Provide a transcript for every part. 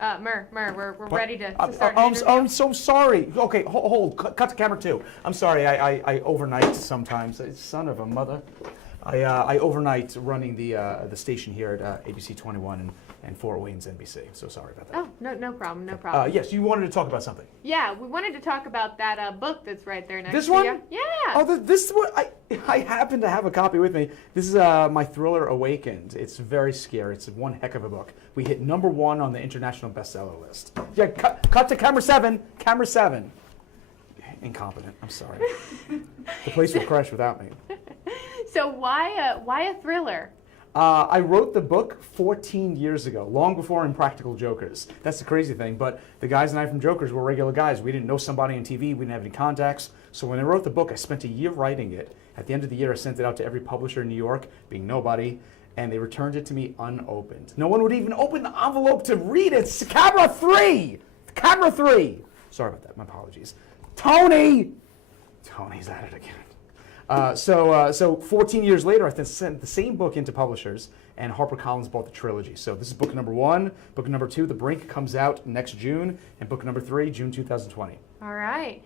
Murr, we're ready to start an interview. I'm so sorry. Okay, hold. Cut to camera 2. I'm sorry. I overnight sometimes. Son of a mother. I overnight running the station here at ABC 21 and Fort Wayne's NBC. So sorry about that. Oh, no problem, no problem. Yes, you wanted to talk about something. Yeah, we wanted to talk about that book that's right there next to This one? you. Yeah. Oh, this one. I happen to have a copy with me. This is my thriller Awakened. It's very scary. It's one heck of a book. We hit #1 on the international bestseller list. Yeah, cut to camera 7. Camera 7. Incompetent. I'm sorry. The place will crash without me. So why a thriller? I wrote the book 14 years ago, long before Impractical Jokers. That's the crazy thing, but the guys and I from Jokers were regular guys. We didn't know somebody on TV, we didn't have any contacts. So when I wrote the book, I spent a year writing it. At the end of the year, I sent it out to every publisher in New York, being nobody, and they returned it to me unopened. No one would even open the envelope to read it. It's camera 3! Camera 3! Sorry about that, my apologies. Tony's at it again. So 14 years later, I sent the same book into publishers, and HarperCollins bought the trilogy. So this is book #1. Book #2, The Brink, comes out next June, and book #3, June 2020. All right.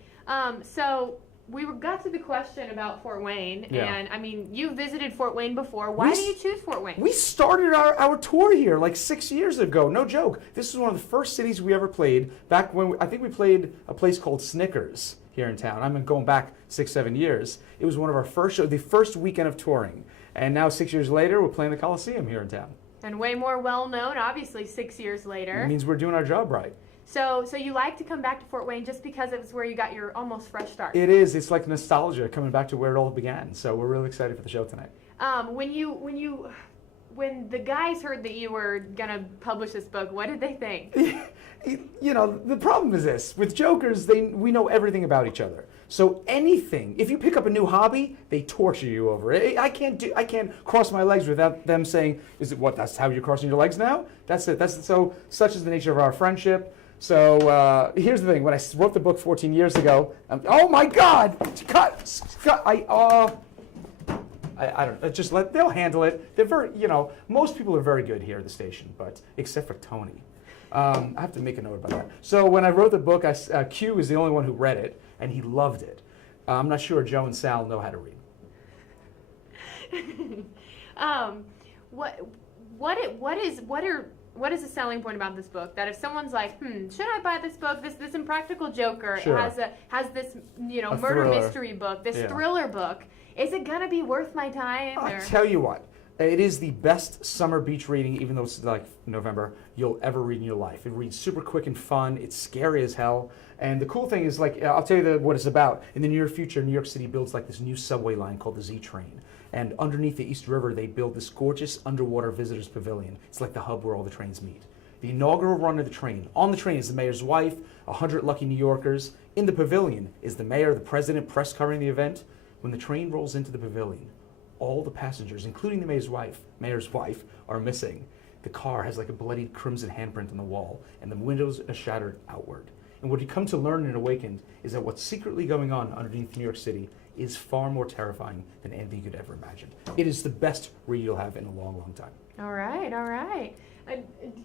So we got to the question about Fort Wayne, and I mean, you visited Fort Wayne before. Why do you choose Fort Wayne? We started our tour here like 6 years ago. No joke. This is one of the first cities we ever played. Back when I think we played a place called Snickers here in town. I'm going back 6-7 years. It was one of our first shows, the first weekend of touring. And now 6 years later, we're playing the Coliseum here in town. And way more well-known, obviously, 6 years later. It means we're doing our job right. So you like to come back to Fort Wayne just because it was where you got your almost fresh start? It is. It's like nostalgia coming back to where it all began. So we're really excited for the show tonight. When the guys heard that you were gonna publish this book, what did they think? You know, the problem is this: with Jokers, we know everything about each other. So anything, if you pick up a new hobby, they torture you over it. I can't cross my legs without them saying, "Is it what? That's how you're crossing your legs now?" That's it. Such is the nature of our friendship. So here's the thing: when I wrote the book 14 years ago, oh my God, cut! I don't know, just they'll handle it. They're very, most people are very good here at the station, but except for Tony. I have to make a note about that. So when I wrote the book, Q is the only one who read it, and he loved it. I'm not sure Joe and Sal know how to read. What is the selling point about this book? That if someone's like, should I buy this book? This Impractical Joker has this murder thriller. Mystery book, this thriller book. Is it gonna be worth my time? I'll tell you what, it is the best summer beach reading, even though it's like November, you'll ever read in your life. It reads super quick and fun. It's scary as hell. And the cool thing is, I'll tell you what it's about. In the near future, New York City builds like this new subway line called the Z Train. And underneath the East River, they build this gorgeous underwater visitors pavilion. It's like the hub where all the trains meet. The inaugural run of the train. On the train is the mayor's wife, 100 lucky New Yorkers. In the pavilion is the mayor, the president, press covering the event. When the train rolls into the pavilion, all the passengers, including the mayor's wife, are missing. The car has like a bloodied crimson handprint on the wall, and the windows are shattered outward. And what you come to learn in Awakened is that what's secretly going on underneath New York City is far more terrifying than anything you could ever imagine. It is the best read you'll have in a long, long time. All right.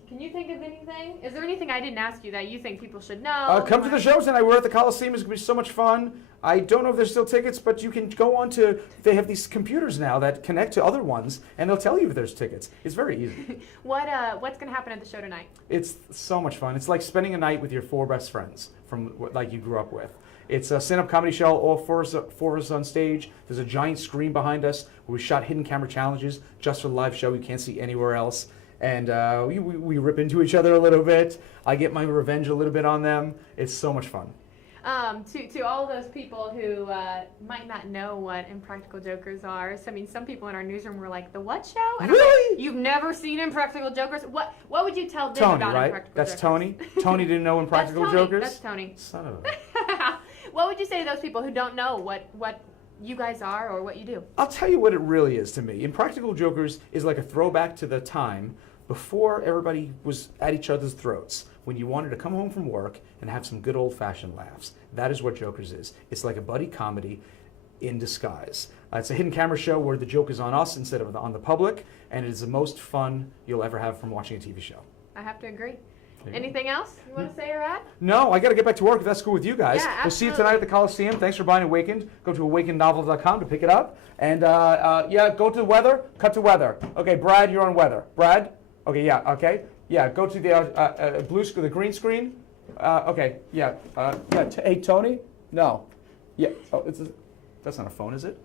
Can you think of anything? Is there anything I didn't ask you that you think people should know? Come to the show tonight. We're at the Coliseum. It's going to be so much fun. I don't know if there's still tickets, but you can go on to, they have these computers now that connect to other ones, and they'll tell you if there's tickets. It's very easy. What's going to happen at the show tonight? It's so much fun. It's like spending a night with your 4 best friends from like you grew up with. It's a stand-up comedy show, all four of us on stage. There's a giant screen behind us where we shot hidden camera challenges just for the live show you can't see anywhere else. And we rip into each other a little bit. I get my revenge a little bit on them. It's so much fun. To all of those people who might not know what Impractical Jokers are, so, I mean, some people in our newsroom were like, the what show? And really? Like, you've never seen Impractical Jokers? What would you tell them Tony, about right? Impractical That's Jokers? Tony? Tony didn't know Impractical Jokers? That's Tony. Son of a... What would you say to those people who don't know what you guys are or what you do? I'll tell you what it really is to me. Impractical Jokers is like a throwback to the time before everybody was at each other's throats, when you wanted to come home from work and have some good old-fashioned laughs. That is what Jokers is. It's like a buddy comedy in disguise. It's a hidden camera show where the joke is on us instead of on the public, and it is the most fun you'll ever have from watching a TV show. I have to agree. Anything else you want to say or add? No, I got to get back to work if that's cool with you guys. Yeah, we'll see you tonight at the Coliseum. Thanks for buying Awakened. Go to awakenednovel.com to pick it up. And yeah, go to the weather. Cut to weather. Okay, Brad, you're on weather. Brad? Okay, yeah, okay. Yeah, go to the blue screen, the green screen. Okay, yeah. Yeah. Hey, Tony? No. Yeah. Oh, that's not a phone, is it?